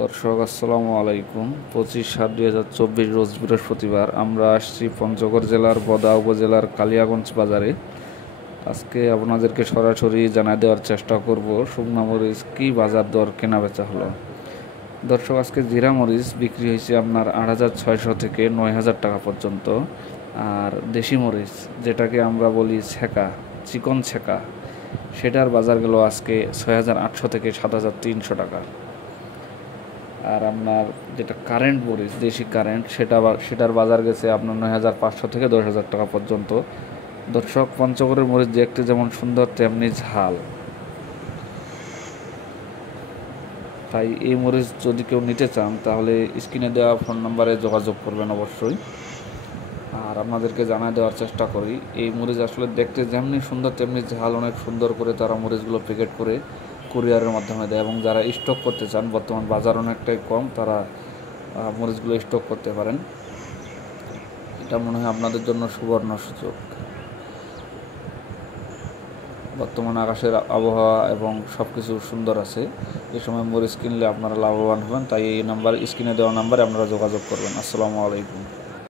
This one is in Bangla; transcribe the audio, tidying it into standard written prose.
দর্শক আসসালামু আলাইকুম। 25/7/2024 রোজ বৃহস্পতিবার আমরা আসছি পঞ্চগড় জেলার বদা উপজেলার কালিয়াগঞ্জ বাজারে। আজকে আপনাদেরকে সরাসরি জানাই দেওয়ার চেষ্টা করব শুকনা মরিচ কী বাজার দর কেনা বেচা হলো। দর্শক, আজকে জিরা মরিচ বিক্রি হয়েছে আপনার 8,600 থেকে 9,000 টাকা পর্যন্ত। আর দেশি মরিচ, যেটাকে আমরা বলি ছেঁকা, চিকন ছেঁকা, সেটার বাজার গেল আজকে 6,800 থেকে 7,300 টাকা। আর আপনার যেটা কারেন্ট মরিচ, দেশি কারেন্ট, সেটার বাজার গেছে আপনার 9,500 থেকে 10,000 টাকা পর্যন্ত। দর্শক, পঞ্চগড়ের মরিচ দেখতে যেমন সুন্দর তেমনি ঝাল, তাই এই মরিচ যদি কেউ নিতে চান তাহলে স্ক্রিনে দেওয়া ফোন নাম্বারে যোগাযোগ করবেন অবশ্যই। আর আপনাদেরকে জানায় দেওয়ার চেষ্টা করি, এই মরিচ আসলে দেখতে যেমনি সুন্দর তেমনি ঝাল। অনেক সুন্দর করে তারা মরিচগুলো প্যাকেট করে কুরিয়ারের মাধ্যমে দেয়, এবং যারা স্টক করতে চান, বর্তমান বাজার অনেকটাই কম, তারা মরিচগুলো স্টক করতে পারেন। এটা মনে হয় আপনাদের জন্য সুবর্ণ সুযোগ। বর্তমান আকাশের আবহাওয়া এবং সব কিছু সুন্দর আছে, এই সময় মরিচ কিনলে আপনারা লাভবান হবেন। তাই এই নাম্বার, স্ক্রিনে দেওয়া নাম্বারে আপনারা যোগাযোগ করবেন। আসসালামু আলাইকুম।